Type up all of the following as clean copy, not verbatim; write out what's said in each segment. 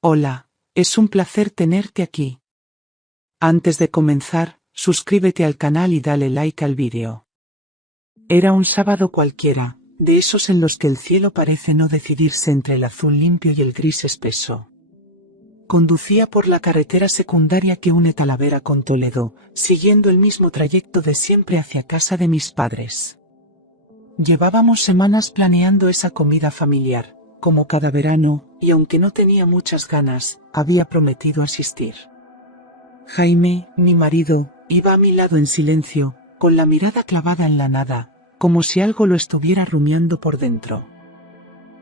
Hola, es un placer tenerte aquí. Antes de comenzar, suscríbete al canal y dale like al vídeo. Era un sábado cualquiera, de esos en los que el cielo parece no decidirse entre el azul limpio y el gris espeso. Conducía por la carretera secundaria que une Talavera con Toledo, siguiendo el mismo trayecto de siempre hacia casa de mis padres. Llevábamos semanas planeando esa comida familiar, como cada verano, y aunque no tenía muchas ganas, había prometido asistir. Jaime, mi marido, iba a mi lado en silencio, con la mirada clavada en la nada, como si algo lo estuviera rumiando por dentro.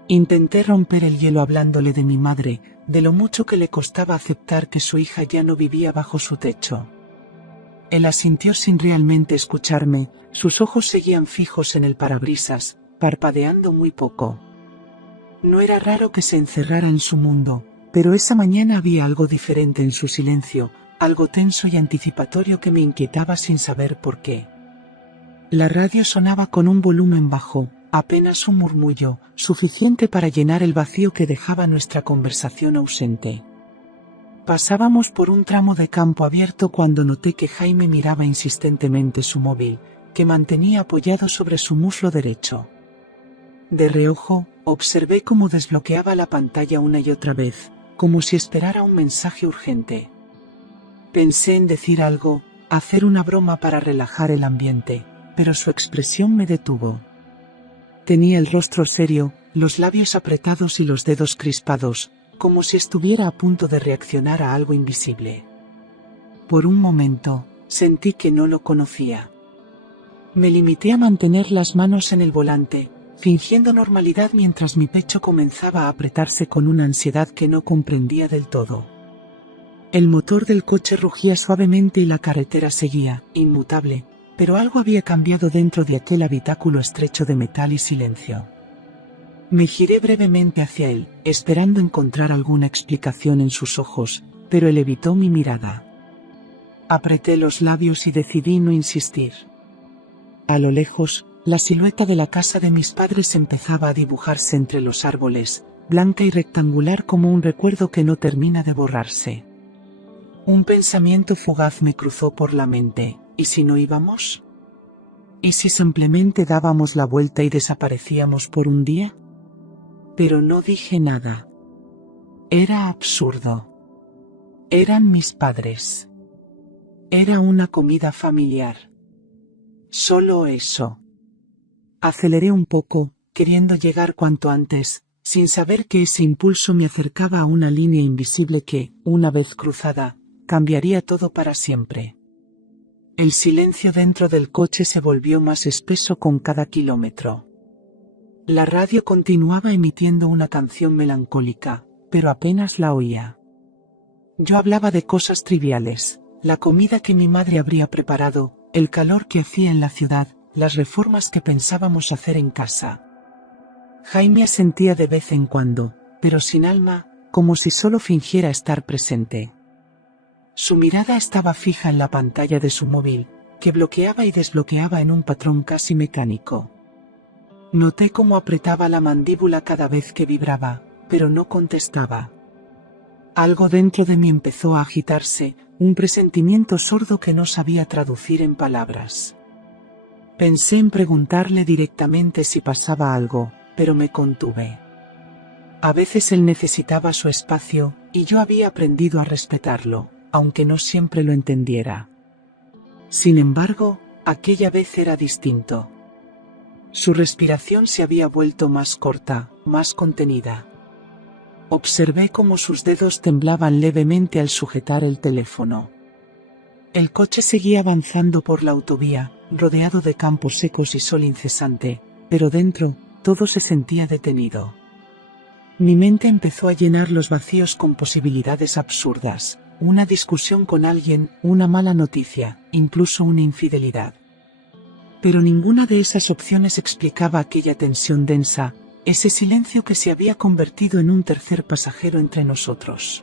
Intenté romper el hielo hablándole de mi madre, de lo mucho que le costaba aceptar que su hija ya no vivía bajo su techo. Él asintió sin realmente escucharme, sus ojos seguían fijos en el parabrisas, parpadeando muy poco. No era raro que se encerrara en su mundo, pero esa mañana había algo diferente en su silencio, algo tenso y anticipatorio que me inquietaba sin saber por qué. La radio sonaba con un volumen bajo, apenas un murmullo, suficiente para llenar el vacío que dejaba nuestra conversación ausente. Pasábamos por un tramo de campo abierto cuando noté que Jaime miraba insistentemente su móvil, que mantenía apoyado sobre su muslo derecho. De reojo, observé cómo desbloqueaba la pantalla una y otra vez, como si esperara un mensaje urgente. Pensé en decir algo, hacer una broma para relajar el ambiente, pero su expresión me detuvo. Tenía el rostro serio, los labios apretados y los dedos crispados, como si estuviera a punto de reaccionar a algo invisible. Por un momento, sentí que no lo conocía. Me limité a mantener las manos en el volante, fingiendo normalidad mientras mi pecho comenzaba a apretarse con una ansiedad que no comprendía del todo. El motor del coche rugía suavemente y la carretera seguía, inmutable, pero algo había cambiado dentro de aquel habitáculo estrecho de metal y silencio. Me giré brevemente hacia él, esperando encontrar alguna explicación en sus ojos, pero él evitó mi mirada. Apreté los labios y decidí no insistir. A lo lejos, la silueta de la casa de mis padres empezaba a dibujarse entre los árboles, blanca y rectangular como un recuerdo que no termina de borrarse. Un pensamiento fugaz me cruzó por la mente, ¿y si no íbamos? ¿Y si simplemente dábamos la vuelta y desaparecíamos por un día? Pero no dije nada. Era absurdo. Eran mis padres. Era una comida familiar. Solo eso. Aceleré un poco, queriendo llegar cuanto antes, sin saber que ese impulso me acercaba a una línea invisible que, una vez cruzada, cambiaría todo para siempre. El silencio dentro del coche se volvió más espeso con cada kilómetro. La radio continuaba emitiendo una canción melancólica, pero apenas la oía. Yo hablaba de cosas triviales, la comida que mi madre habría preparado, el calor que hacía en la ciudad, las reformas que pensábamos hacer en casa. Jaime asentía de vez en cuando, pero sin alma, como si solo fingiera estar presente. Su mirada estaba fija en la pantalla de su móvil, que bloqueaba y desbloqueaba en un patrón casi mecánico. Noté cómo apretaba la mandíbula cada vez que vibraba, pero no contestaba. Algo dentro de mí empezó a agitarse, un presentimiento sordo que no sabía traducir en palabras. Pensé en preguntarle directamente si pasaba algo, pero me contuve. A veces él necesitaba su espacio, y yo había aprendido a respetarlo, aunque no siempre lo entendiera. Sin embargo, aquella vez era distinto. Su respiración se había vuelto más corta, más contenida. Observé cómo sus dedos temblaban levemente al sujetar el teléfono. El coche seguía avanzando por la autovía, rodeado de campos secos y sol incesante, pero dentro, todo se sentía detenido. Mi mente empezó a llenar los vacíos con posibilidades absurdas, una discusión con alguien, una mala noticia, incluso una infidelidad. Pero ninguna de esas opciones explicaba aquella tensión densa, ese silencio que se había convertido en un tercer pasajero entre nosotros.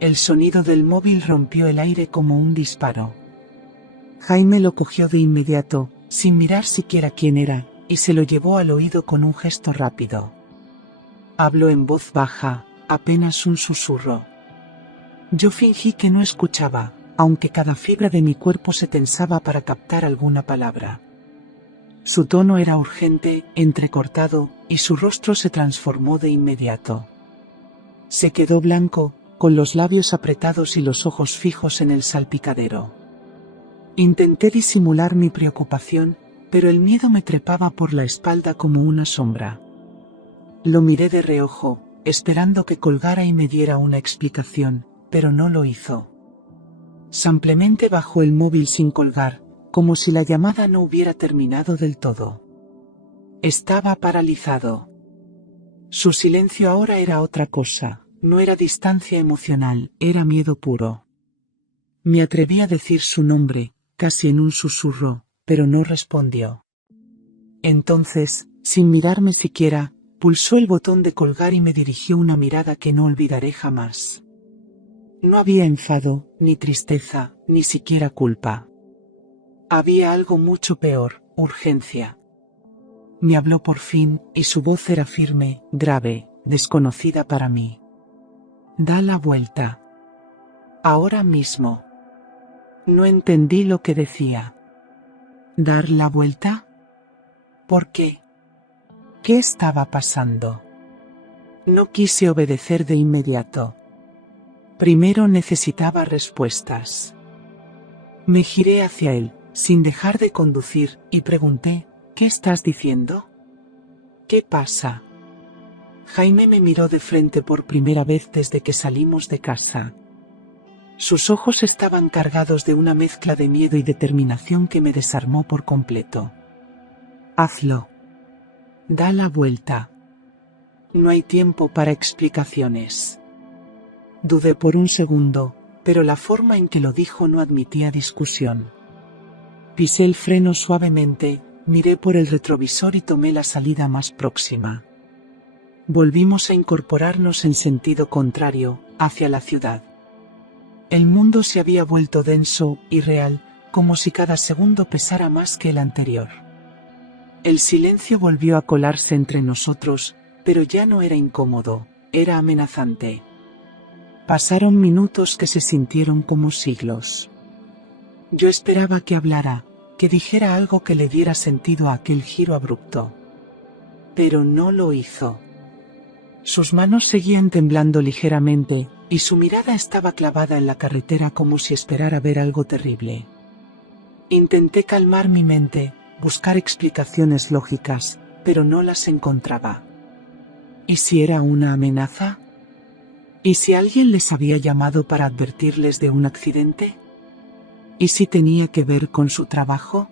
El sonido del móvil rompió el aire como un disparo. Jaime lo cogió de inmediato, sin mirar siquiera quién era, y se lo llevó al oído con un gesto rápido. Habló en voz baja, apenas un susurro. Yo fingí que no escuchaba, aunque cada fibra de mi cuerpo se tensaba para captar alguna palabra. Su tono era urgente, entrecortado, y su rostro se transformó de inmediato. Se quedó blanco, con los labios apretados y los ojos fijos en el salpicadero. Intenté disimular mi preocupación, pero el miedo me trepaba por la espalda como una sombra. Lo miré de reojo, esperando que colgara y me diera una explicación, pero no lo hizo. Simplemente bajó el móvil sin colgar, como si la llamada no hubiera terminado del todo. Estaba paralizado. Su silencio ahora era otra cosa, no era distancia emocional, era miedo puro. Me atreví a decir su nombre, casi en un susurro, pero no respondió. Entonces, sin mirarme siquiera, pulsó el botón de colgar y me dirigió una mirada que no olvidaré jamás. No había enfado, ni tristeza, ni siquiera culpa. Había algo mucho peor, urgencia. Me habló por fin, y su voz era firme, grave, desconocida para mí. Da la vuelta. Ahora mismo. No entendí lo que decía. ¿Dar la vuelta? ¿Por qué? ¿Qué estaba pasando? No quise obedecer de inmediato. Primero necesitaba respuestas. Me giré hacia él, sin dejar de conducir, y pregunté, ¿qué estás diciendo? ¿Qué pasa? Jaime me miró de frente por primera vez desde que salimos de casa. Sus ojos estaban cargados de una mezcla de miedo y determinación que me desarmó por completo. Hazlo. Da la vuelta. No hay tiempo para explicaciones. Dudé por un segundo, pero la forma en que lo dijo no admitía discusión. Pisé el freno suavemente, miré por el retrovisor y tomé la salida más próxima. Volvimos a incorporarnos en sentido contrario, hacia la ciudad. El mundo se había vuelto denso y real, como si cada segundo pesara más que el anterior. El silencio volvió a colarse entre nosotros, pero ya no era incómodo, era amenazante. Pasaron minutos que se sintieron como siglos. Yo esperaba que hablara, que dijera algo que le diera sentido a aquel giro abrupto. Pero no lo hizo. Sus manos seguían temblando ligeramente, y su mirada estaba clavada en la carretera como si esperara ver algo terrible. Intenté calmar mi mente, buscar explicaciones lógicas, pero no las encontraba. ¿Y si era una amenaza? ¿Y si alguien les había llamado para advertirles de un accidente? ¿Y si tenía que ver con su trabajo?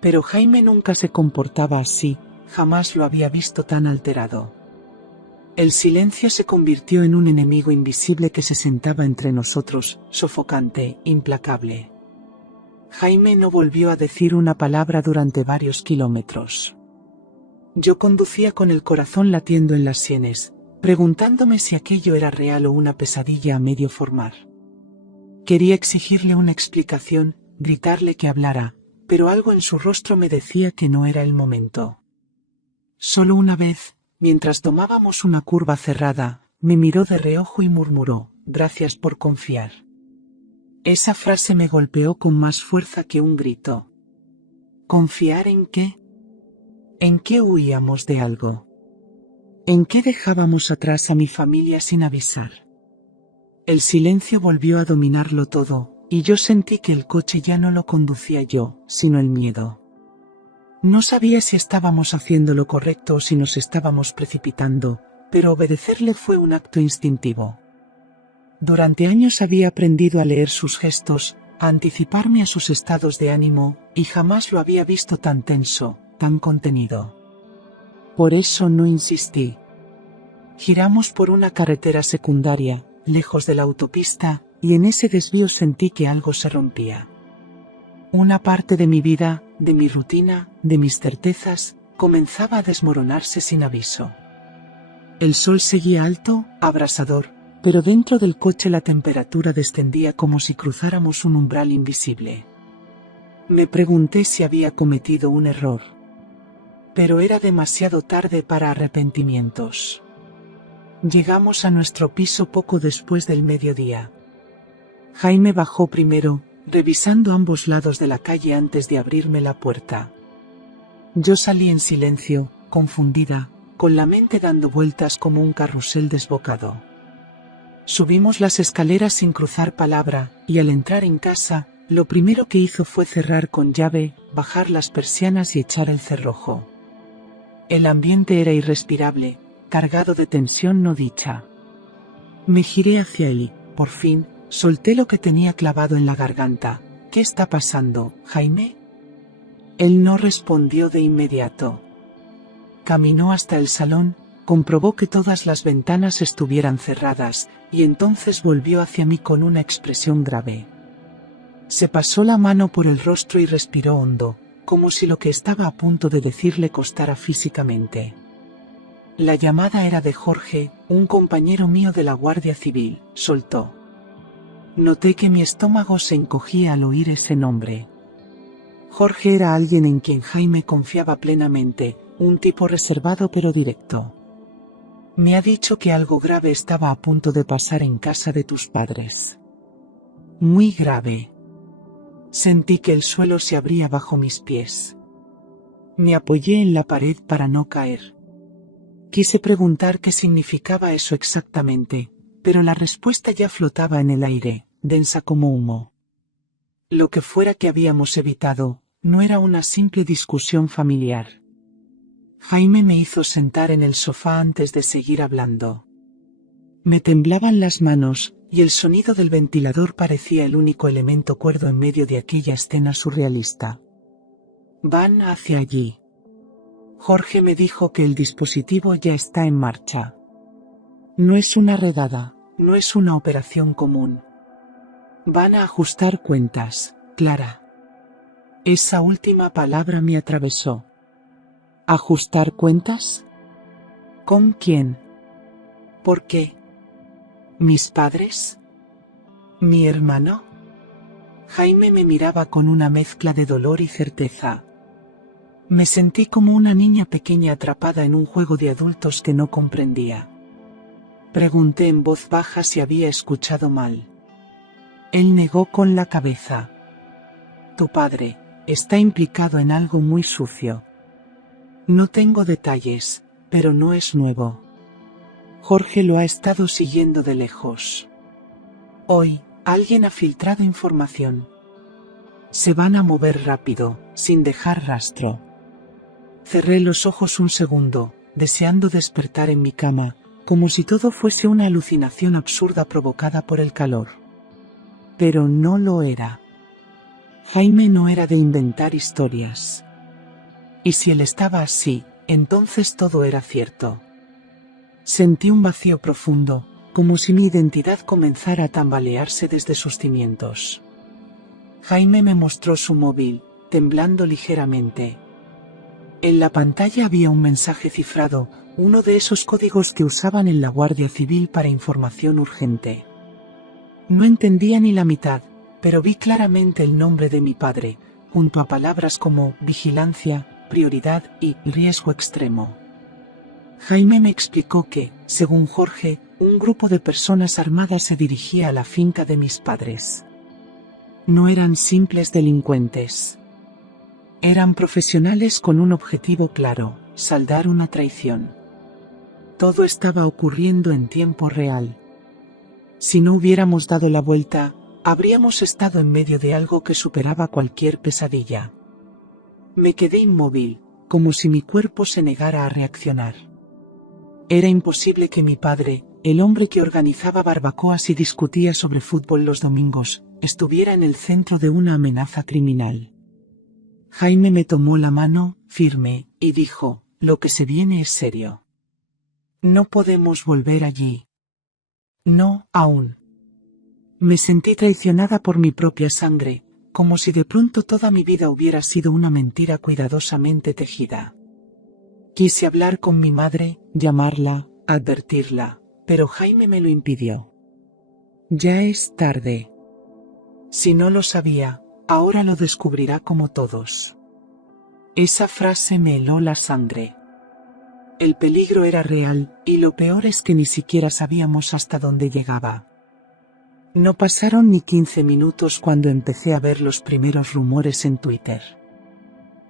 Pero Jaime nunca se comportaba así, jamás lo había visto tan alterado. El silencio se convirtió en un enemigo invisible que se sentaba entre nosotros, sofocante, implacable. Jaime no volvió a decir una palabra durante varios kilómetros. Yo conducía con el corazón latiendo en las sienes, preguntándome si aquello era real o una pesadilla a medio formar. Quería exigirle una explicación, gritarle que hablara, pero algo en su rostro me decía que no era el momento. Solo una vez, mientras tomábamos una curva cerrada, me miró de reojo y murmuró, «Gracias por confiar». Esa frase me golpeó con más fuerza que un grito. ¿Confiar en qué? ¿En qué huíamos de algo? ¿En qué dejábamos atrás a mi familia sin avisar? El silencio volvió a dominarlo todo, y yo sentí que el coche ya no lo conducía yo, sino el miedo. No sabía si estábamos haciendo lo correcto o si nos estábamos precipitando, pero obedecerle fue un acto instintivo. Durante años había aprendido a leer sus gestos, a anticiparme a sus estados de ánimo, y jamás lo había visto tan tenso, tan contenido. Por eso no insistí. Giramos por una carretera secundaria, lejos de la autopista, y en ese desvío sentí que algo se rompía. Una parte de mi vida, de mi rutina, de mis certezas, comenzaba a desmoronarse sin aviso. El sol seguía alto, abrasador, pero dentro del coche la temperatura descendía como si cruzáramos un umbral invisible. Me pregunté si había cometido un error. Pero era demasiado tarde para arrepentimientos. Llegamos a nuestro piso poco después del mediodía. Jaime bajó primero, revisando ambos lados de la calle antes de abrirme la puerta. Yo salí en silencio, confundida, con la mente dando vueltas como un carrusel desbocado. Subimos las escaleras sin cruzar palabra, y al entrar en casa, lo primero que hizo fue cerrar con llave, bajar las persianas y echar el cerrojo. El ambiente era irrespirable, cargado de tensión no dicha. Me giré hacia él y, por fin, solté lo que tenía clavado en la garganta. ¿Qué está pasando, Jaime? Él no respondió de inmediato. Caminó hasta el salón, comprobó que todas las ventanas estuvieran cerradas, y entonces volvió hacia mí con una expresión grave. Se pasó la mano por el rostro y respiró hondo, como si lo que estaba a punto de decir le costara físicamente. La llamada era de Jorge, un compañero mío de la Guardia Civil, soltó. Noté que mi estómago se encogía al oír ese nombre. Jorge era alguien en quien Jaime confiaba plenamente, un tipo reservado pero directo. Me ha dicho que algo grave estaba a punto de pasar en casa de tus padres. Muy grave. Sentí que el suelo se abría bajo mis pies. Me apoyé en la pared para no caer. Quise preguntar qué significaba eso exactamente, pero la respuesta ya flotaba en el aire, densa como humo. Lo que fuera que habíamos evitado, no era una simple discusión familiar. Jaime me hizo sentar en el sofá antes de seguir hablando. Me temblaban las manos, y el sonido del ventilador parecía el único elemento cuerdo en medio de aquella escena surrealista. Van hacia allí. Jorge me dijo que el dispositivo ya está en marcha. No es una redada, no es una operación común. Van a ajustar cuentas, Clara. Esa última palabra me atravesó. ¿Ajustar cuentas? ¿Con quién? ¿Por qué? ¿Mis padres? ¿Mi hermano? Jaime me miraba con una mezcla de dolor y certeza. Me sentí como una niña pequeña atrapada en un juego de adultos que no comprendía. Pregunté en voz baja si había escuchado mal. Él negó con la cabeza. Tu padre está implicado en algo muy sucio. No tengo detalles, pero no es nuevo. Jorge lo ha estado siguiendo de lejos. Hoy, alguien ha filtrado información. Se van a mover rápido, sin dejar rastro. Cerré los ojos un segundo, deseando despertar en mi cama, como si todo fuese una alucinación absurda provocada por el calor. Pero no lo era. Jaime no era de inventar historias. Y si él estaba así, entonces todo era cierto. Sentí un vacío profundo, como si mi identidad comenzara a tambalearse desde sus cimientos. Jaime me mostró su móvil, temblando ligeramente. En la pantalla había un mensaje cifrado, uno de esos códigos que usaban en la Guardia Civil para información urgente. No entendía ni la mitad, pero vi claramente el nombre de mi padre, junto a palabras como vigilancia, prioridad y riesgo extremo. Jaime me explicó que, según Jorge, un grupo de personas armadas se dirigía a la finca de mis padres. No eran simples delincuentes. Eran profesionales con un objetivo claro, saldar una traición. Todo estaba ocurriendo en tiempo real. Si no hubiéramos dado la vuelta, habríamos estado en medio de algo que superaba cualquier pesadilla. Me quedé inmóvil, como si mi cuerpo se negara a reaccionar. Era imposible que mi padre, el hombre que organizaba barbacoas y discutía sobre fútbol los domingos, estuviera en el centro de una amenaza criminal. Jaime me tomó la mano, firme, y dijo, lo que se viene es serio. No podemos volver allí. No, aún. Me sentí traicionada por mi propia sangre, como si de pronto toda mi vida hubiera sido una mentira cuidadosamente tejida. Quise hablar con mi madre, llamarla, advertirla, pero Jaime me lo impidió. Ya es tarde. Si no lo sabía, ahora lo descubrirá como todos. Esa frase me heló la sangre. El peligro era real, y lo peor es que ni siquiera sabíamos hasta dónde llegaba. No pasaron ni 15 minutos cuando empecé a ver los primeros rumores en Twitter.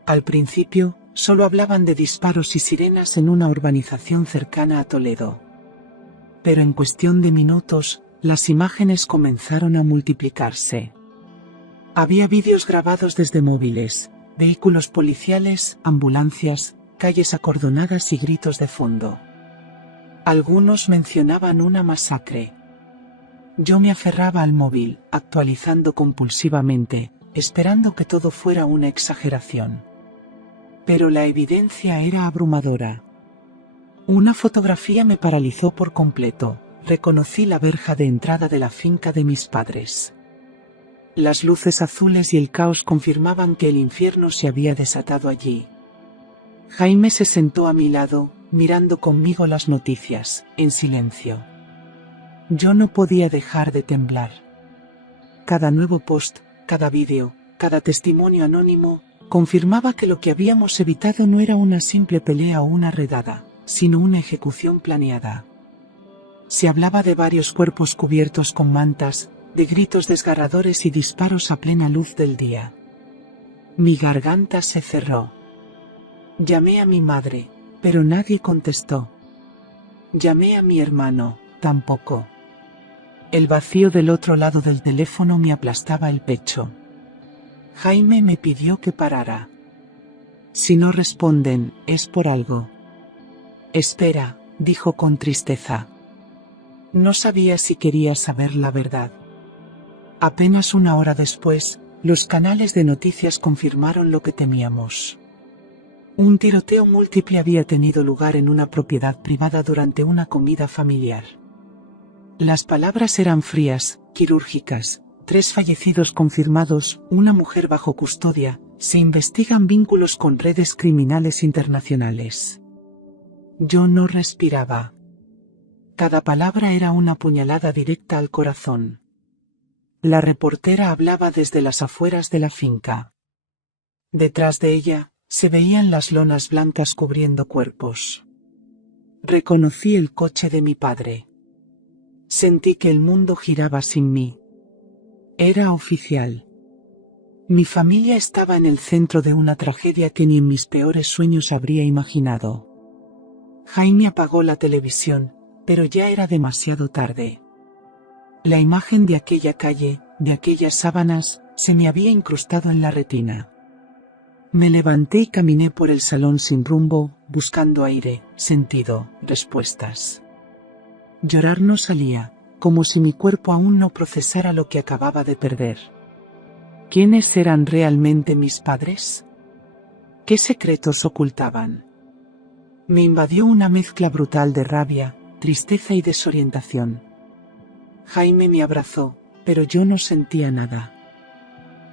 Al principio, solo hablaban de disparos y sirenas en una urbanización cercana a Toledo. Pero en cuestión de minutos, las imágenes comenzaron a multiplicarse. Había vídeos grabados desde móviles, vehículos policiales, ambulancias, calles acordonadas y gritos de fondo. Algunos mencionaban una masacre. Yo me aferraba al móvil, actualizando compulsivamente, esperando que todo fuera una exageración. Pero la evidencia era abrumadora. Una fotografía me paralizó por completo. Reconocí la verja de entrada de la finca de mis padres. Las luces azules y el caos confirmaban que el infierno se había desatado allí. Jaime se sentó a mi lado, mirando conmigo las noticias, en silencio. Yo no podía dejar de temblar. Cada nuevo post, cada vídeo, cada testimonio anónimo, confirmaba que lo que habíamos evitado no era una simple pelea o una redada, sino una ejecución planeada. Se hablaba de varios cuerpos cubiertos con mantas, de gritos desgarradores y disparos a plena luz del día. Mi garganta se cerró. Llamé a mi madre, pero nadie contestó. Llamé a mi hermano, tampoco. El vacío del otro lado del teléfono me aplastaba el pecho. Jaime me pidió que parara. Si no responden, es por algo. Espera, dijo con tristeza. No sabía si quería saber la verdad. Apenas una hora después, los canales de noticias confirmaron lo que temíamos. Un tiroteo múltiple había tenido lugar en una propiedad privada durante una comida familiar. Las palabras eran frías, quirúrgicas. 3 fallecidos confirmados, una mujer bajo custodia, se investigan vínculos con redes criminales internacionales. Yo no respiraba. Cada palabra era una puñalada directa al corazón. La reportera hablaba desde las afueras de la finca. Detrás de ella, se veían las lonas blancas cubriendo cuerpos. Reconocí el coche de mi padre. Sentí que el mundo giraba sin mí. Era oficial. Mi familia estaba en el centro de una tragedia que ni en mis peores sueños habría imaginado. Jaime apagó la televisión, pero ya era demasiado tarde. La imagen de aquella calle, de aquellas sábanas, se me había incrustado en la retina. Me levanté y caminé por el salón sin rumbo, buscando aire, sentido, respuestas. Llorar no salía, como si mi cuerpo aún no procesara lo que acababa de perder. ¿Quiénes eran realmente mis padres? ¿Qué secretos ocultaban? Me invadió una mezcla brutal de rabia, tristeza y desorientación. Jaime me abrazó, pero yo no sentía nada.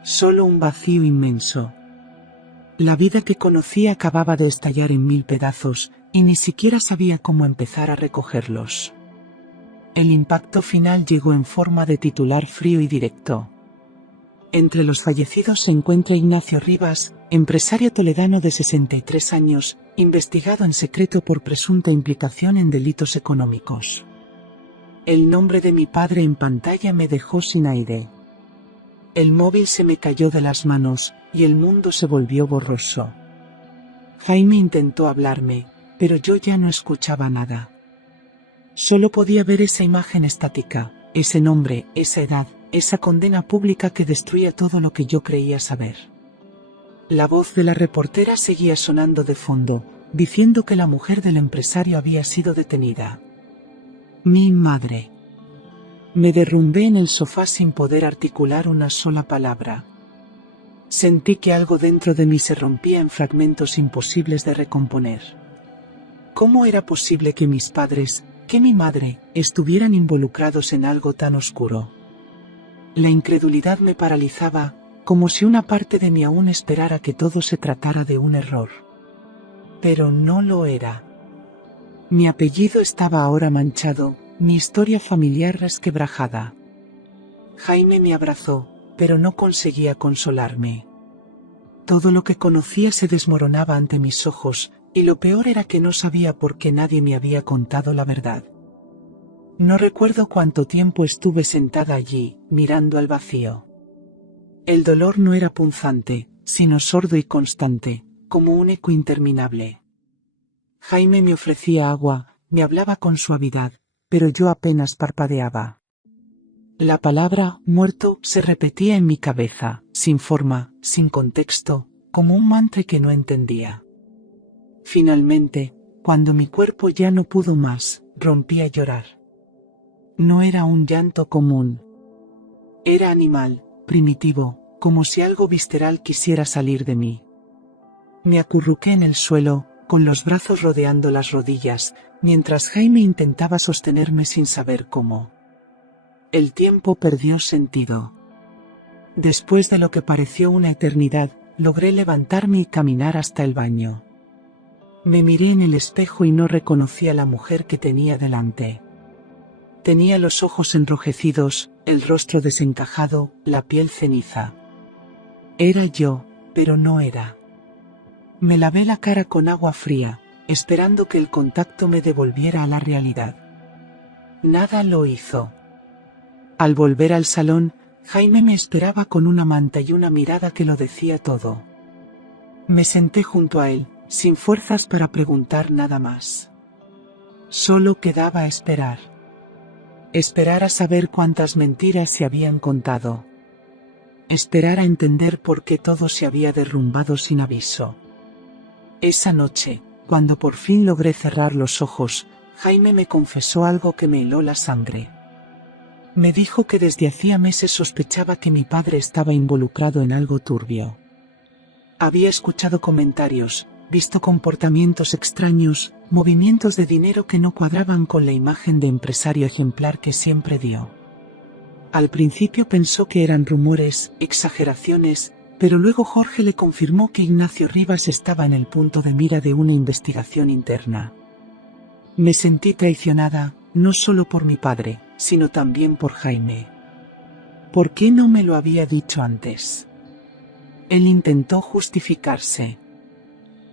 Solo un vacío inmenso. La vida que conocía acababa de estallar en 1000 pedazos, y ni siquiera sabía cómo empezar a recogerlos. El impacto final llegó en forma de titular frío y directo. Entre los fallecidos se encuentra Ignacio Rivas, empresario toledano de 63 años, investigado en secreto por presunta implicación en delitos económicos. El nombre de mi padre en pantalla me dejó sin aire. El móvil se me cayó de las manos, y el mundo se volvió borroso. Jaime intentó hablarme, pero yo ya no escuchaba nada. Solo podía ver esa imagen estática, ese nombre, esa edad, esa condena pública que destruía todo lo que yo creía saber. La voz de la reportera seguía sonando de fondo, diciendo que la mujer del empresario había sido detenida. Mi madre. Me derrumbé en el sofá sin poder articular una sola palabra. Sentí que algo dentro de mí se rompía en fragmentos imposibles de recomponer. ¿Cómo era posible que mis padres, que mi madre, estuvieran involucrados en algo tan oscuro? La incredulidad me paralizaba, como si una parte de mí aún esperara que todo se tratara de un error. Pero no lo era. Mi apellido estaba ahora manchado, mi historia familiar resquebrajada. Jaime me abrazó, pero no conseguía consolarme. Todo lo que conocía se desmoronaba ante mis ojos, Y lo peor era que no sabía por qué nadie me había contado la verdad. No recuerdo cuánto tiempo estuve sentada allí, mirando al vacío. El dolor no era punzante, sino sordo y constante, como un eco interminable. Jaime me ofrecía agua, me hablaba con suavidad, pero yo apenas parpadeaba. La palabra muerto se repetía en mi cabeza, sin forma, sin contexto, como un mantra que no entendía. Finalmente, cuando mi cuerpo ya no pudo más, rompí a llorar. No era un llanto común. Era animal, primitivo, como si algo visceral quisiera salir de mí. Me acurruqué en el suelo, con los brazos rodeando las rodillas, mientras Jaime intentaba sostenerme sin saber cómo. El tiempo perdió sentido. Después de lo que pareció una eternidad, logré levantarme y caminar hasta el baño. Me miré en el espejo y no reconocí a la mujer que tenía delante. Tenía los ojos enrojecidos, el rostro desencajado, la piel ceniza. Era yo, pero no era. Me lavé la cara con agua fría, esperando que el contacto me devolviera a la realidad. Nada lo hizo. Al volver al salón, Jaime me esperaba con una manta y una mirada que lo decía todo. Me senté junto a él, sin fuerzas para preguntar nada más. Solo quedaba esperar. Esperar a saber cuántas mentiras se habían contado. Esperar a entender por qué todo se había derrumbado sin aviso. Esa noche, cuando por fin logré cerrar los ojos, Jaime me confesó algo que me heló la sangre. Me dijo que desde hacía meses sospechaba que mi padre estaba involucrado en algo turbio. Había escuchado comentarios, visto comportamientos extraños, movimientos de dinero que no cuadraban con la imagen de empresario ejemplar que siempre dio. Al principio pensó que eran rumores, exageraciones, pero luego Jorge le confirmó que Ignacio Rivas estaba en el punto de mira de una investigación interna. Me sentí traicionada, no solo por mi padre, sino también por Jaime. ¿Por qué no me lo había dicho antes? Él intentó justificarse.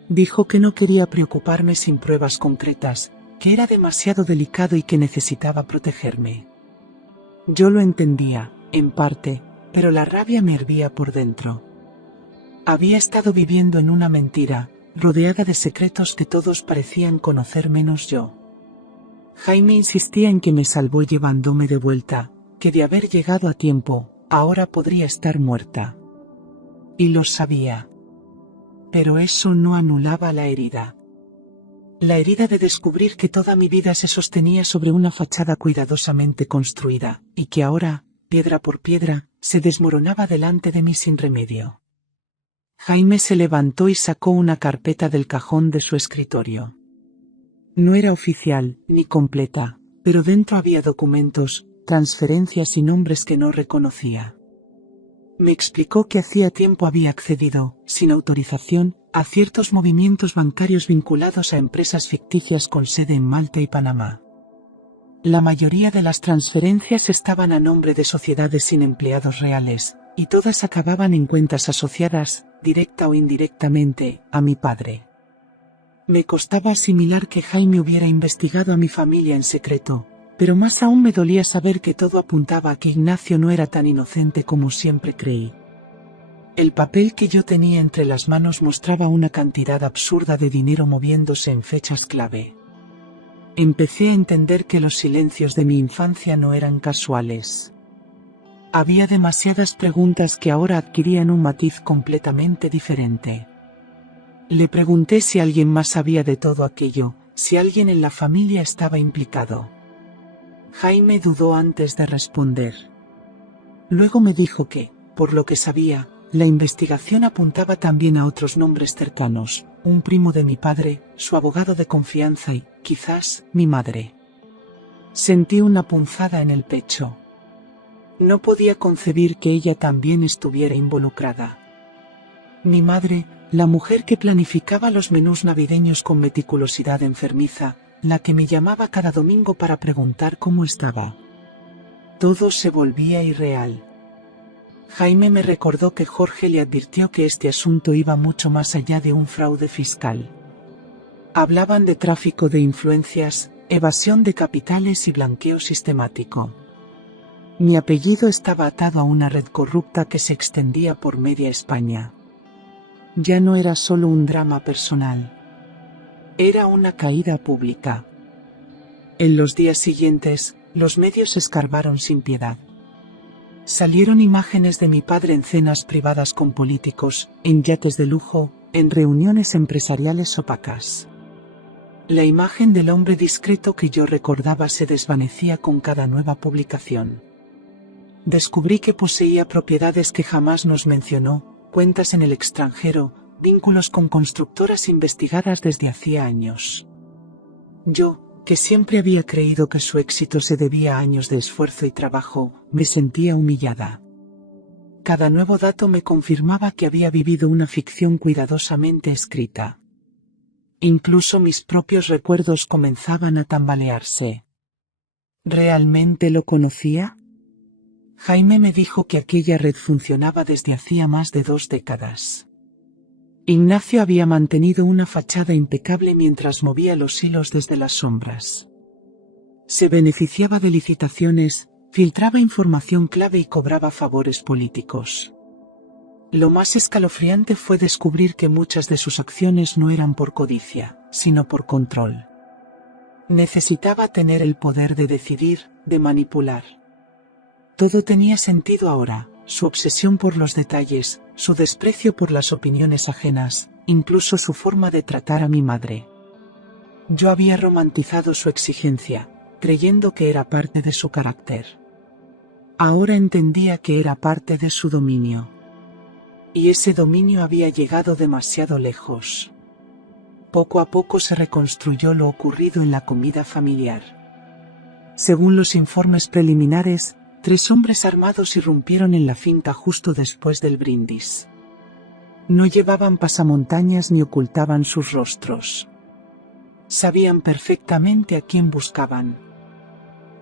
Dijo que no quería preocuparme sin pruebas concretas, que era demasiado delicado y que necesitaba protegerme. Yo lo entendía, en parte, pero la rabia me hervía por dentro. Había estado viviendo en una mentira, rodeada de secretos que todos parecían conocer menos yo. Jaime insistía en que me salvó llevándome de vuelta, que de haber llegado a tiempo, ahora podría estar muerta. Y lo sabía. Pero eso no anulaba la herida. La herida de descubrir que toda mi vida se sostenía sobre una fachada cuidadosamente construida, y que ahora, piedra por piedra, se desmoronaba delante de mí sin remedio. Jaime se levantó y sacó una carpeta del cajón de su escritorio. No era oficial, ni completa, pero dentro había documentos, transferencias y nombres que no reconocía. Me explicó que hacía tiempo había accedido, sin autorización, a ciertos movimientos bancarios vinculados a empresas ficticias con sede en Malta y Panamá. La mayoría de las transferencias estaban a nombre de sociedades sin empleados reales, y todas acababan en cuentas asociadas, directa o indirectamente, a mi padre. Me costaba asimilar que Jaime hubiera investigado a mi familia en secreto, pero más aún me dolía saber que todo apuntaba a que Ignacio no era tan inocente como siempre creí. El papel que yo tenía entre las manos mostraba una cantidad absurda de dinero moviéndose en fechas clave. Empecé a entender que los silencios de mi infancia no eran casuales. Había demasiadas preguntas que ahora adquirían un matiz completamente diferente. Le pregunté si alguien más sabía de todo aquello, si alguien en la familia estaba implicado. Jaime dudó antes de responder. Luego me dijo que, por lo que sabía, la investigación apuntaba también a otros nombres cercanos, un primo de mi padre, su abogado de confianza y, quizás, mi madre. Sentí una punzada en el pecho. No podía concebir que ella también estuviera involucrada. Mi madre, la mujer que planificaba los menús navideños con meticulosidad enfermiza, la que me llamaba cada domingo para preguntar cómo estaba. Todo se volvía irreal. Jaime me recordó que Jorge le advirtió que este asunto iba mucho más allá de un fraude fiscal. Hablaban de tráfico de influencias, evasión de capitales y blanqueo sistemático. Mi apellido estaba atado a una red corrupta que se extendía por media España. Ya no era solo un drama personal. Era una caída pública. En los días siguientes, los medios escarbaron sin piedad. Salieron imágenes de mi padre en cenas privadas con políticos, en yates de lujo, en reuniones empresariales opacas. La imagen del hombre discreto que yo recordaba se desvanecía con cada nueva publicación. Descubrí que poseía propiedades que jamás nos mencionó, cuentas en el extranjero, vínculos con constructoras investigadas desde hacía años. Yo, que siempre había creído que su éxito se debía a años de esfuerzo y trabajo, me sentía humillada. Cada nuevo dato me confirmaba que había vivido una ficción cuidadosamente escrita. Incluso mis propios recuerdos comenzaban a tambalearse. ¿Realmente lo conocía? Jaime me dijo que aquella red funcionaba desde hacía más de 2 décadas. Ignacio había mantenido una fachada impecable mientras movía los hilos desde las sombras. Se beneficiaba de licitaciones, filtraba información clave y cobraba favores políticos. Lo más escalofriante fue descubrir que muchas de sus acciones no eran por codicia, sino por control. Necesitaba tener el poder de decidir, de manipular. Todo tenía sentido ahora, su obsesión por los detalles, su desprecio por las opiniones ajenas, incluso su forma de tratar a mi madre. Yo había romantizado su exigencia, creyendo que era parte de su carácter. Ahora entendía que era parte de su dominio. Y ese dominio había llegado demasiado lejos. Poco a poco se reconstruyó lo ocurrido en la comida familiar. Según los informes preliminares, 3 hombres armados irrumpieron en la finca justo después del brindis. No llevaban pasamontañas ni ocultaban sus rostros. Sabían perfectamente a quién buscaban.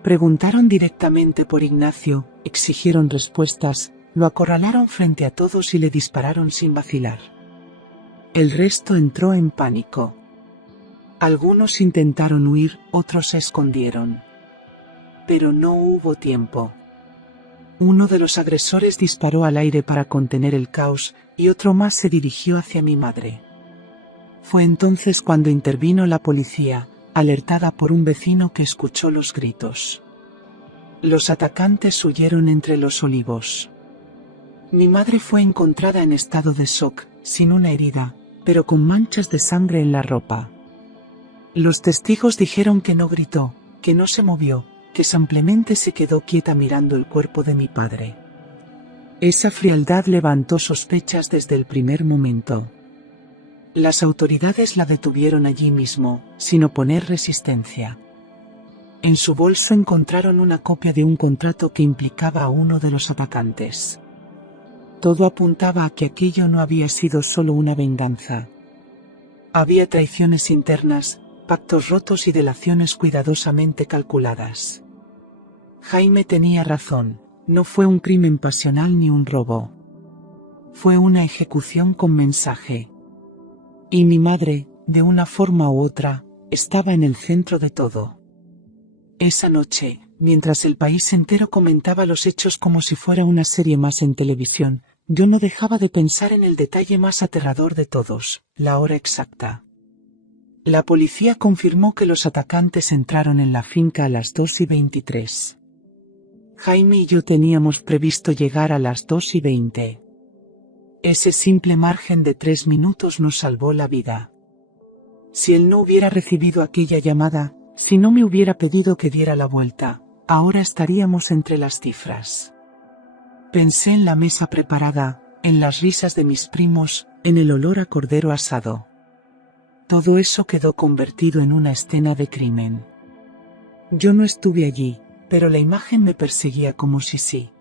Preguntaron directamente por Ignacio, exigieron respuestas, lo acorralaron frente a todos y le dispararon sin vacilar. El resto entró en pánico. Algunos intentaron huir, otros se escondieron. Pero no hubo tiempo. Uno de los agresores disparó al aire para contener el caos, y otro más se dirigió hacia mi madre. Fue entonces cuando intervino la policía, alertada por un vecino que escuchó los gritos. Los atacantes huyeron entre los olivos. Mi madre fue encontrada en estado de shock, sin una herida, pero con manchas de sangre en la ropa. Los testigos dijeron que no gritó, que no se movió, que simplemente se quedó quieta mirando el cuerpo de mi padre. Esa frialdad levantó sospechas desde el primer momento. Las autoridades la detuvieron allí mismo, sin oponer resistencia. En su bolso encontraron una copia de un contrato que implicaba a uno de los atacantes. Todo apuntaba a que aquello no había sido solo una venganza. Había traiciones internas, pactos rotos y delaciones cuidadosamente calculadas. Jaime tenía razón, no fue un crimen pasional ni un robo. Fue una ejecución con mensaje. Y mi madre, de una forma u otra, estaba en el centro de todo. Esa noche, mientras el país entero comentaba los hechos como si fuera una serie más en televisión, yo no dejaba de pensar en el detalle más aterrador de todos, la hora exacta. La policía confirmó que los atacantes entraron en la finca a las 2:23. Jaime y yo teníamos previsto llegar a las 2:20. Ese simple margen de 3 minutos nos salvó la vida. Si él no hubiera recibido aquella llamada, si no me hubiera pedido que diera la vuelta, ahora estaríamos entre las cifras. Pensé en la mesa preparada, en las risas de mis primos, en el olor a cordero asado. Todo eso quedó convertido en una escena de crimen. Yo no estuve allí, pero la imagen me perseguía como si sí.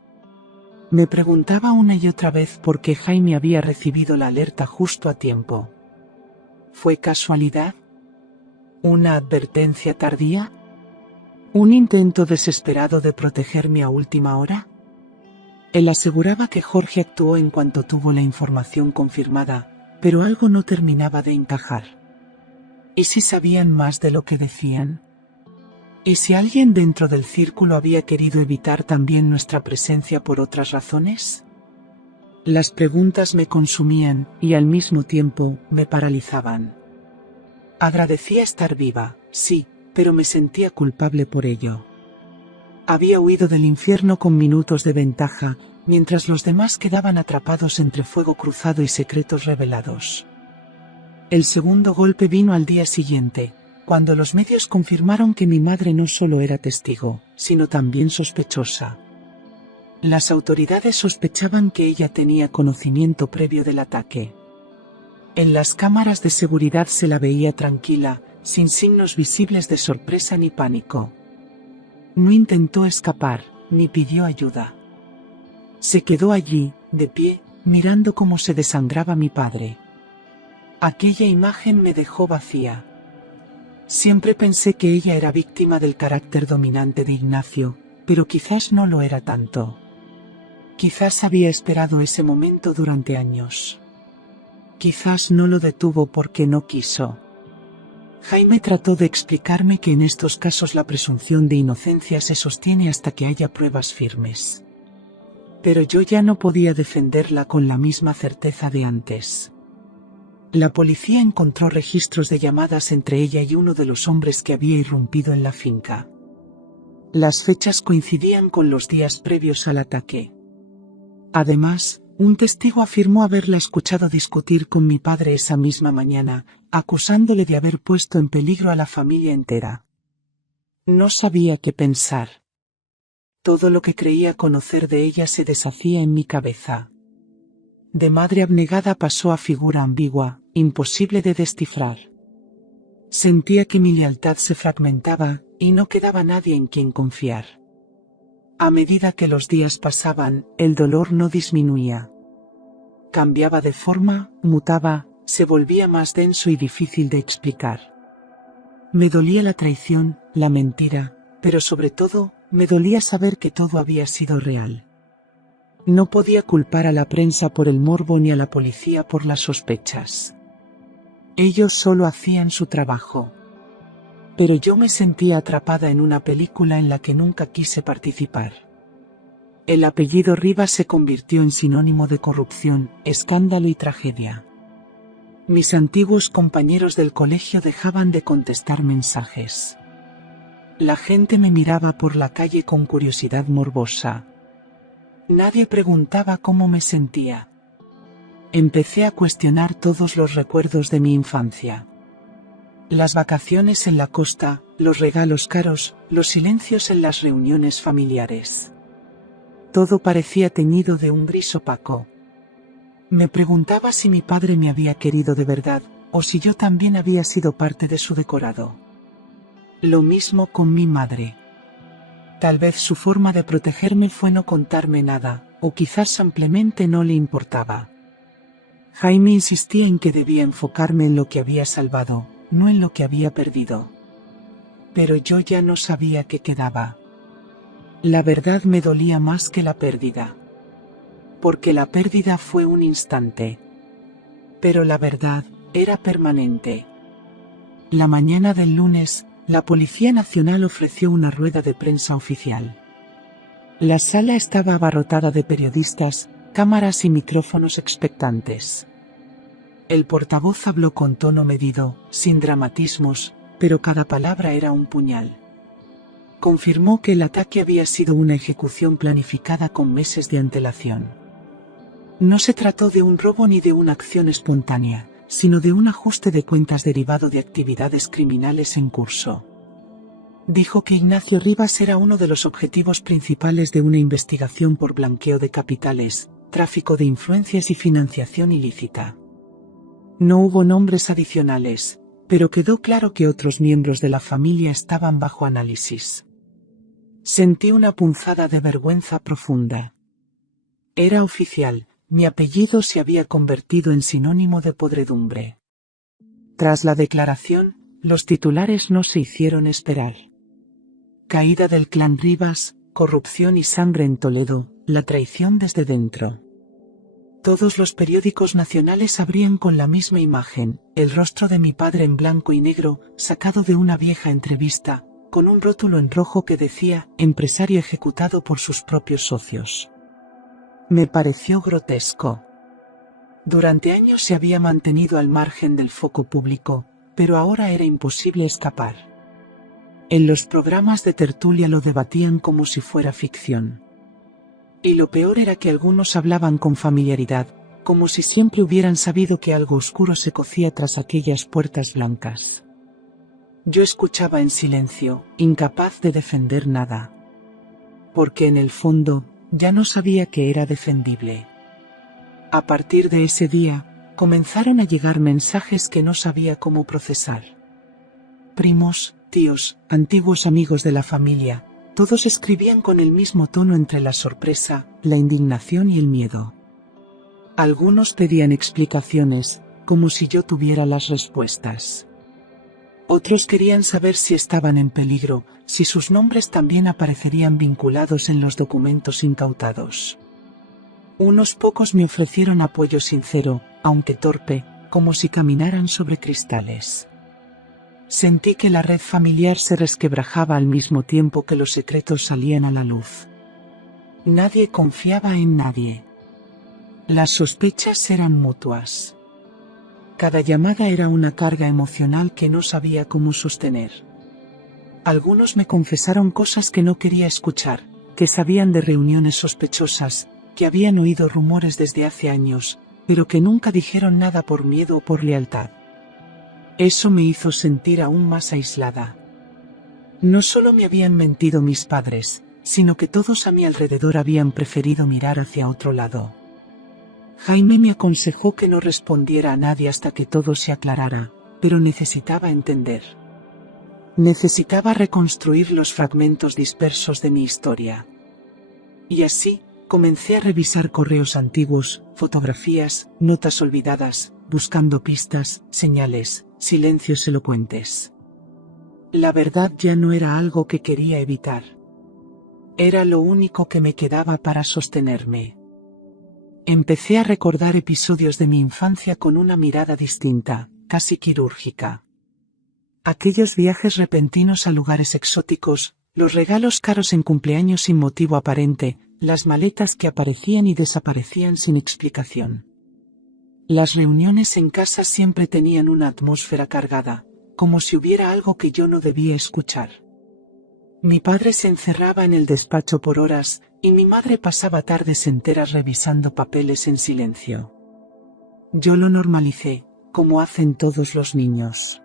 Me preguntaba una y otra vez por qué Jaime había recibido la alerta justo a tiempo. ¿Fue casualidad? ¿Una advertencia tardía? ¿Un intento desesperado de protegerme a última hora? Él aseguraba que Jorge actuó en cuanto tuvo la información confirmada, pero algo no terminaba de encajar. ¿Y si sabían más de lo que decían? ¿Y si alguien dentro del círculo había querido evitar también nuestra presencia por otras razones? Las preguntas me consumían y al mismo tiempo me paralizaban. Agradecía estar viva, sí, pero me sentía culpable por ello. Había huido del infierno con minutos de ventaja, mientras los demás quedaban atrapados entre fuego cruzado y secretos revelados. El segundo golpe vino al día siguiente, cuando los medios confirmaron que mi madre no solo era testigo, sino también sospechosa. Las autoridades sospechaban que ella tenía conocimiento previo del ataque. En las cámaras de seguridad se la veía tranquila, sin signos visibles de sorpresa ni pánico. No intentó escapar, ni pidió ayuda. Se quedó allí, de pie, mirando cómo se desangraba mi padre. Aquella imagen me dejó vacía. Siempre pensé que ella era víctima del carácter dominante de Ignacio, pero quizás no lo era tanto. Quizás había esperado ese momento durante años. Quizás no lo detuvo porque no quiso. Jaime trató de explicarme que en estos casos la presunción de inocencia se sostiene hasta que haya pruebas firmes. Pero yo ya no podía defenderla con la misma certeza de antes. La policía encontró registros de llamadas entre ella y uno de los hombres que había irrumpido en la finca. Las fechas coincidían con los días previos al ataque. Además, un testigo afirmó haberla escuchado discutir con mi padre esa misma mañana, acusándole de haber puesto en peligro a la familia entera. No sabía qué pensar. Todo lo que creía conocer de ella se deshacía en mi cabeza. De madre abnegada pasó a figura ambigua, imposible de descifrar. Sentía que mi lealtad se fragmentaba, y no quedaba nadie en quien confiar. A medida que los días pasaban, el dolor no disminuía. Cambiaba de forma, mutaba, se volvía más denso y difícil de explicar. Me dolía la traición, la mentira, pero sobre todo, me dolía saber que todo había sido real. No podía culpar a la prensa por el morbo ni a la policía por las sospechas. Ellos solo hacían su trabajo. Pero yo me sentía atrapada en una película en la que nunca quise participar. El apellido Rivas se convirtió en sinónimo de corrupción, escándalo y tragedia. Mis antiguos compañeros del colegio dejaban de contestar mensajes. La gente me miraba por la calle con curiosidad morbosa. Nadie preguntaba cómo me sentía. Empecé a cuestionar todos los recuerdos de mi infancia. Las vacaciones en la costa, los regalos caros, los silencios en las reuniones familiares. Todo parecía teñido de un gris opaco. Me preguntaba si mi padre me había querido de verdad, o si yo también había sido parte de su decorado. Lo mismo con mi madre. Tal vez su forma de protegerme fue no contarme nada, o quizás simplemente no le importaba. Jaime insistía en que debía enfocarme en lo que había salvado, no en lo que había perdido. Pero yo ya no sabía qué quedaba. La verdad me dolía más que la pérdida. Porque la pérdida fue un instante. Pero la verdad era permanente. La mañana del lunes, la Policía Nacional ofreció una rueda de prensa oficial. La sala estaba abarrotada de periodistas, cámaras y micrófonos expectantes. El portavoz habló con tono medido, sin dramatismos, pero cada palabra era un puñal. Confirmó que el ataque había sido una ejecución planificada con meses de antelación. No se trató de un robo ni de una acción espontánea, sino de un ajuste de cuentas derivado de actividades criminales en curso. Dijo que Ignacio Rivas era uno de los objetivos principales de una investigación por blanqueo de capitales, tráfico de influencias y financiación ilícita. No hubo nombres adicionales, pero quedó claro que otros miembros de la familia estaban bajo análisis. Sentí una punzada de vergüenza profunda. Era oficial, mi apellido se había convertido en sinónimo de podredumbre. Tras la declaración, los titulares no se hicieron esperar. Caída del clan Rivas, corrupción y sangre en Toledo, la traición desde dentro. Todos los periódicos nacionales abrían con la misma imagen, el rostro de mi padre en blanco y negro, sacado de una vieja entrevista, con un rótulo en rojo que decía, empresario ejecutado por sus propios socios. Me pareció grotesco. Durante años se había mantenido al margen del foco público, pero ahora era imposible escapar. En los programas de tertulia lo debatían como si fuera ficción. Y lo peor era que algunos hablaban con familiaridad, como si siempre hubieran sabido que algo oscuro se cocía tras aquellas puertas blancas. Yo escuchaba en silencio, incapaz de defender nada. Porque en el fondo, ya no sabía que era defendible. A partir de ese día, comenzaron a llegar mensajes que no sabía cómo procesar. Primos, tíos, antiguos amigos de la familia, todos escribían con el mismo tono entre la sorpresa, la indignación y el miedo. Algunos pedían explicaciones, como si yo tuviera las respuestas. Otros querían saber si estaban en peligro, si sus nombres también aparecerían vinculados en los documentos incautados. Unos pocos me ofrecieron apoyo sincero, aunque torpe, como si caminaran sobre cristales. Sentí que la red familiar se resquebrajaba al mismo tiempo que los secretos salían a la luz. Nadie confiaba en nadie. Las sospechas eran mutuas. Cada llamada era una carga emocional que no sabía cómo sostener. Algunos me confesaron cosas que no quería escuchar, que sabían de reuniones sospechosas, que habían oído rumores desde hace años, pero que nunca dijeron nada por miedo o por lealtad. Eso me hizo sentir aún más aislada. No solo me habían mentido mis padres, sino que todos a mi alrededor habían preferido mirar hacia otro lado. Jaime me aconsejó que no respondiera a nadie hasta que todo se aclarara, pero necesitaba entender. Necesitaba reconstruir los fragmentos dispersos de mi historia. Y así, comencé a revisar correos antiguos, fotografías, notas olvidadas, buscando pistas, señales, silencios elocuentes. La verdad ya no era algo que quería evitar. Era lo único que me quedaba para sostenerme. Empecé a recordar episodios de mi infancia con una mirada distinta, casi quirúrgica. Aquellos viajes repentinos a lugares exóticos, los regalos caros en cumpleaños sin motivo aparente, las maletas que aparecían y desaparecían sin explicación. Las reuniones en casa siempre tenían una atmósfera cargada, como si hubiera algo que yo no debía escuchar. Mi padre se encerraba en el despacho por horas, y mi madre pasaba tardes enteras revisando papeles en silencio. Yo lo normalicé, como hacen todos los niños.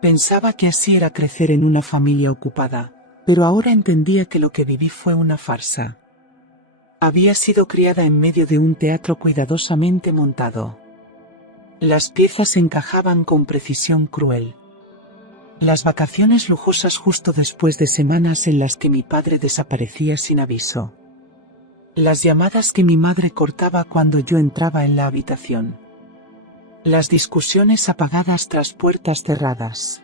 Pensaba que así era crecer en una familia ocupada, pero ahora entendía que lo que viví fue una farsa. Había sido criada en medio de un teatro cuidadosamente montado. Las piezas encajaban con precisión cruel. Las vacaciones lujosas justo después de semanas en las que mi padre desaparecía sin aviso. Las llamadas que mi madre cortaba cuando yo entraba en la habitación. Las discusiones apagadas tras puertas cerradas.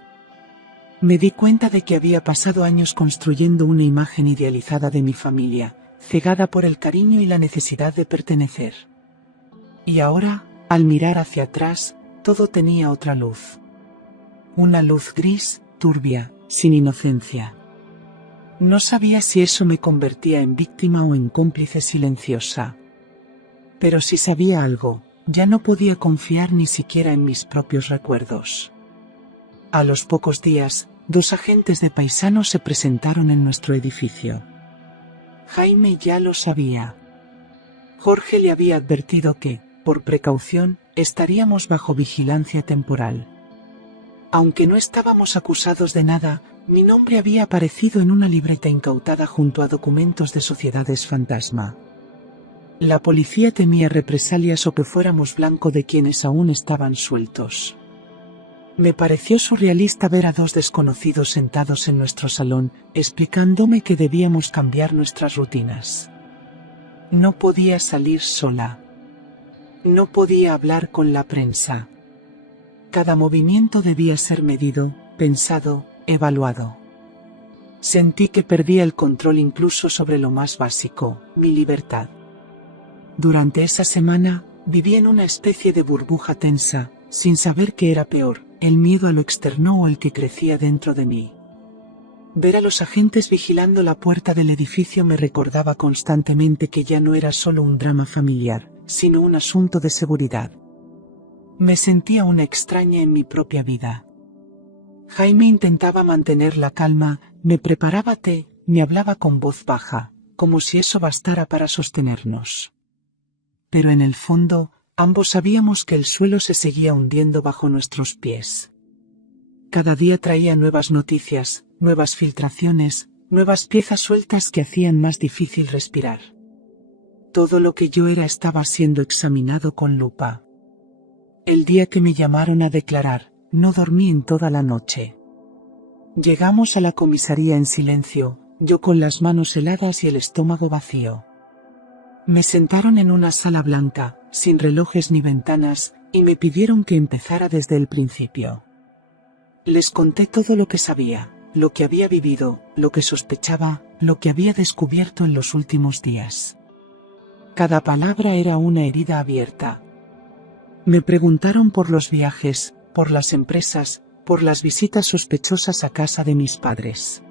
Me di cuenta de que había pasado años construyendo una imagen idealizada de mi familia, cegada por el cariño y la necesidad de pertenecer. Y ahora, al mirar hacia atrás, todo tenía otra luz. Una luz gris, turbia, sin inocencia. No sabía si eso me convertía en víctima o en cómplice silenciosa. Pero si sabía algo, ya no podía confiar ni siquiera en mis propios recuerdos. A los pocos días, 2 agentes de paisanos se presentaron en nuestro edificio. Jaime ya lo sabía. Jorge le había advertido que, por precaución, estaríamos bajo vigilancia temporal. Aunque no estábamos acusados de nada, mi nombre había aparecido en una libreta incautada junto a documentos de sociedades fantasma. La policía temía represalias o que fuéramos blanco de quienes aún estaban sueltos. Me pareció surrealista ver a 2 desconocidos sentados en nuestro salón, explicándome que debíamos cambiar nuestras rutinas. No podía salir sola. No podía hablar con la prensa. Cada movimiento debía ser medido, pensado, evaluado. Sentí que perdía el control incluso sobre lo más básico, mi libertad. Durante esa semana, viví en una especie de burbuja tensa, sin saber qué era peor, el miedo a lo externo o el que crecía dentro de mí. Ver a los agentes vigilando la puerta del edificio me recordaba constantemente que ya no era solo un drama familiar, sino un asunto de seguridad. Me sentía una extraña en mi propia vida. Jaime intentaba mantener la calma, me preparaba té, me hablaba con voz baja, como si eso bastara para sostenernos. Pero en el fondo, ambos sabíamos que el suelo se seguía hundiendo bajo nuestros pies. Cada día traía nuevas noticias, nuevas filtraciones, nuevas piezas sueltas que hacían más difícil respirar. Todo lo que yo era estaba siendo examinado con lupa. El día que me llamaron a declarar, no dormí en toda la noche. Llegamos a la comisaría en silencio, yo con las manos heladas y el estómago vacío. Me sentaron en una sala blanca, sin relojes ni ventanas, y me pidieron que empezara desde el principio. Les conté todo lo que sabía, lo que había vivido, lo que sospechaba, lo que había descubierto en los últimos días. Cada palabra era una herida abierta. Me preguntaron por los viajes, por las empresas, por las visitas sospechosas a casa de mis padres.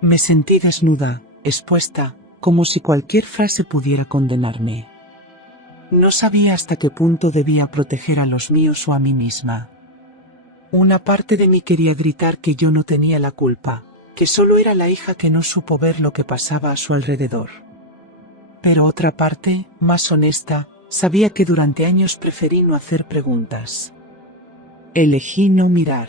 Me sentí desnuda, expuesta, como si cualquier frase pudiera condenarme. No sabía hasta qué punto debía proteger a los míos o a mí misma. Una parte de mí quería gritar que yo no tenía la culpa, que solo era la hija que no supo ver lo que pasaba a su alrededor. Pero otra parte, más honesta, sabía que durante años preferí no hacer preguntas. Elegí no mirar.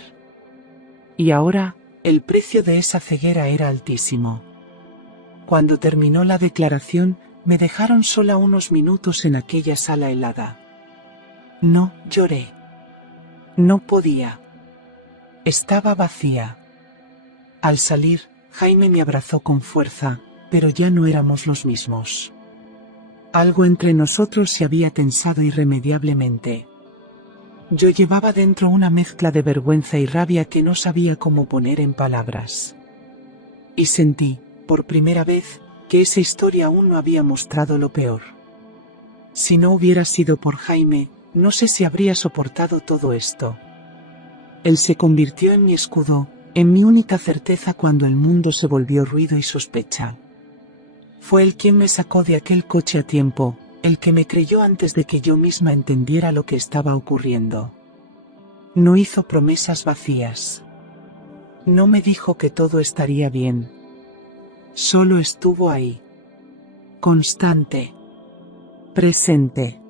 Y ahora, el precio de esa ceguera era altísimo. Cuando terminó la declaración, me dejaron sola unos minutos en aquella sala helada. No lloré. No podía. Estaba vacía. Al salir, Jaime me abrazó con fuerza, pero ya no éramos los mismos. Algo entre nosotros se había tensado irremediablemente. Yo llevaba dentro una mezcla de vergüenza y rabia que no sabía cómo poner en palabras. Y sentí, por primera vez, que esa historia aún no había mostrado lo peor. Si no hubiera sido por Jaime, no sé si habría soportado todo esto. Él se convirtió en mi escudo, en mi única certeza cuando el mundo se volvió ruido y sospecha. Fue él quien me sacó de aquel coche a tiempo, el que me creyó antes de que yo misma entendiera lo que estaba ocurriendo. No hizo promesas vacías. No me dijo que todo estaría bien. Solo estuvo ahí. Constante. Presente.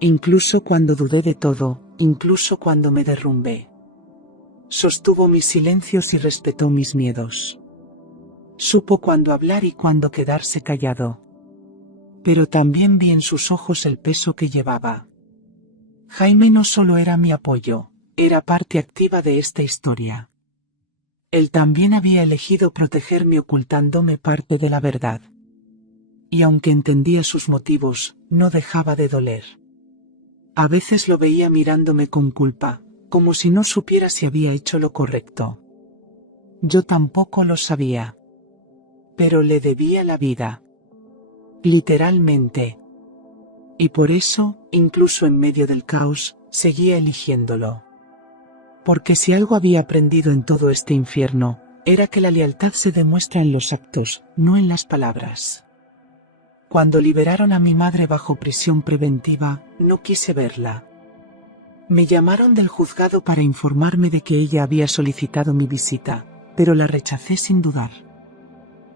Incluso cuando dudé de todo, incluso cuando me derrumbé. Sostuvo mis silencios y respetó mis miedos. Supo cuándo hablar y cuándo quedarse callado. Pero también vi en sus ojos el peso que llevaba. Jaime no solo era mi apoyo, era parte activa de esta historia. Él también había elegido protegerme ocultándome parte de la verdad. Y aunque entendía sus motivos, no dejaba de doler. A veces lo veía mirándome con culpa, como si no supiera si había hecho lo correcto. Yo tampoco lo sabía. Pero le debía la vida. Literalmente. Y por eso, incluso en medio del caos, seguía eligiéndolo. Porque si algo había aprendido en todo este infierno, era que la lealtad se demuestra en los actos, no en las palabras. Cuando liberaron a mi madre bajo prisión preventiva, no quise verla. Me llamaron del juzgado para informarme de que ella había solicitado mi visita, pero la rechacé sin dudar.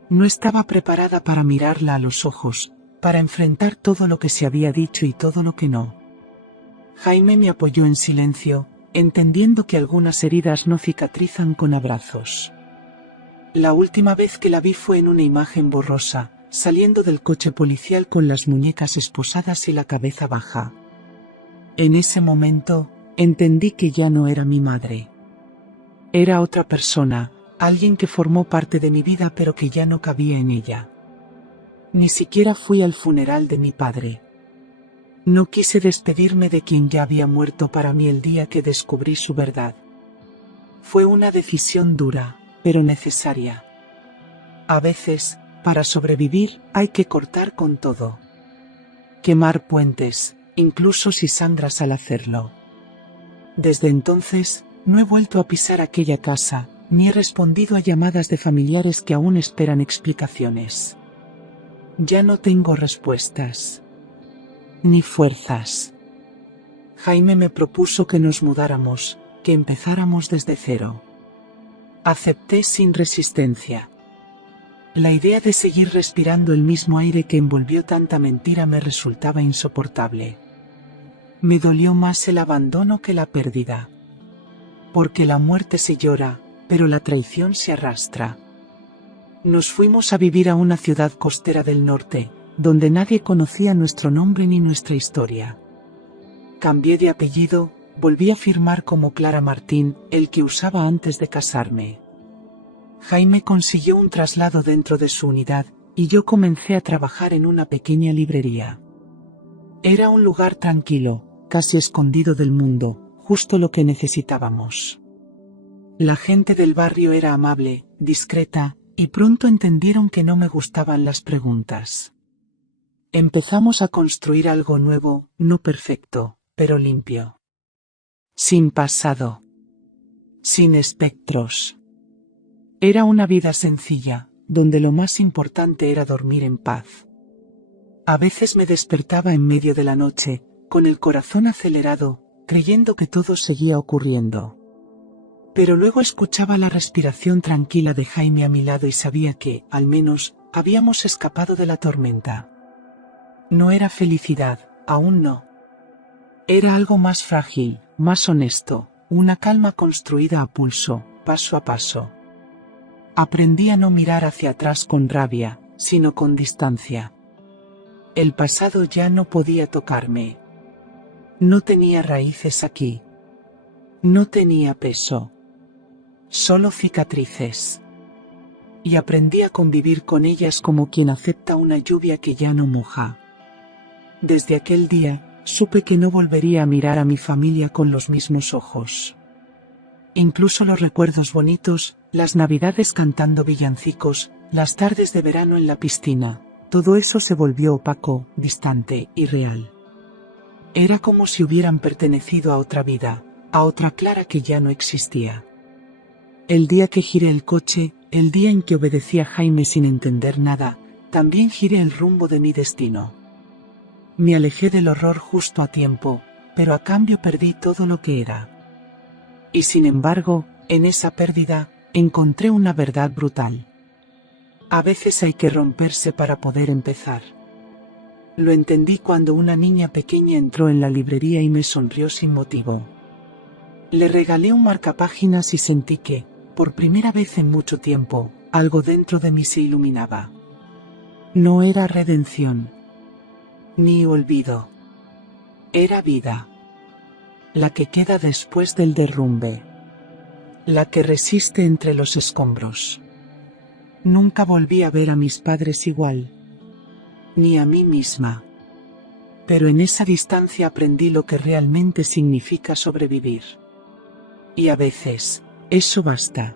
No estaba preparada para mirarla a los ojos, para enfrentar todo lo que se había dicho y todo lo que no. Jaime me apoyó en silencio, entendiendo que algunas heridas no cicatrizan con abrazos. La última vez que la vi fue en una imagen borrosa, saliendo del coche policial con las muñecas esposadas y la cabeza baja. En ese momento, entendí que ya no era mi madre. Era otra persona, alguien que formó parte de mi vida pero que ya no cabía en ella. Ni siquiera fui al funeral de mi padre. No quise despedirme de quien ya había muerto para mí el día que descubrí su verdad. Fue una decisión dura, pero necesaria. A veces, para sobrevivir, hay que cortar con todo. quemar puentes, incluso si sangras al hacerlo. Desde entonces, no he vuelto a pisar aquella casa, ni he respondido a llamadas de familiares que aún esperan explicaciones. Ya no tengo respuestas. Ni fuerzas. Jaime me propuso que nos mudáramos, que empezáramos desde cero. Acepté sin resistencia. La idea de seguir respirando el mismo aire que envolvió tanta mentira me resultaba insoportable. Me dolió más el abandono que la pérdida. Porque la muerte se llora, pero la traición se arrastra. Nos fuimos a vivir a una ciudad costera del norte, donde nadie conocía nuestro nombre ni nuestra historia. Cambié de apellido, volví a firmar como Clara Martín, el que usaba antes de casarme. Jaime consiguió un traslado dentro de su unidad, y yo comencé a trabajar en una pequeña librería. Era un lugar tranquilo, casi escondido del mundo, justo lo que necesitábamos. La gente del barrio era amable, discreta, y pronto entendieron que no me gustaban las preguntas. Empezamos a construir algo nuevo, no perfecto, pero limpio. Sin pasado. Sin espectros. Era una vida sencilla, donde lo más importante era dormir en paz. A veces me despertaba en medio de la noche, con el corazón acelerado, creyendo que todo seguía ocurriendo. Pero luego escuchaba la respiración tranquila de Jaime a mi lado y sabía que, al menos, habíamos escapado de la tormenta. No era felicidad, aún no. Era algo más frágil, más honesto, una calma construida a pulso, paso a paso. Aprendí a no mirar hacia atrás con rabia, sino con distancia. El pasado ya no podía tocarme. No tenía raíces aquí. No tenía peso. Solo cicatrices. Y aprendí a convivir con ellas como quien acepta una lluvia que ya no moja. Desde aquel día, supe que no volvería a mirar a mi familia con los mismos ojos. Incluso los recuerdos bonitos, las navidades cantando villancicos, las tardes de verano en la piscina, todo eso se volvió opaco, distante, irreal. Era como si hubieran pertenecido a otra vida, a otra Clara que ya no existía. El día que giré el coche, el día en que obedecí a Jaime sin entender nada, también giré el rumbo de mi destino. Me alejé del horror justo a tiempo, pero a cambio perdí todo lo que era. Y sin embargo, en esa pérdida, encontré una verdad brutal. A veces hay que romperse para poder empezar. Lo entendí cuando una niña pequeña entró en la librería y me sonrió sin motivo. Le regalé un marcapáginas y sentí que, por primera vez en mucho tiempo, algo dentro de mí se iluminaba. No era redención. Ni olvido. Era vida. La que queda después del derrumbe. La que resiste entre los escombros. Nunca volví a ver a mis padres igual. Ni a mí misma. Pero en esa distancia aprendí lo que realmente significa sobrevivir. Y a veces, eso basta.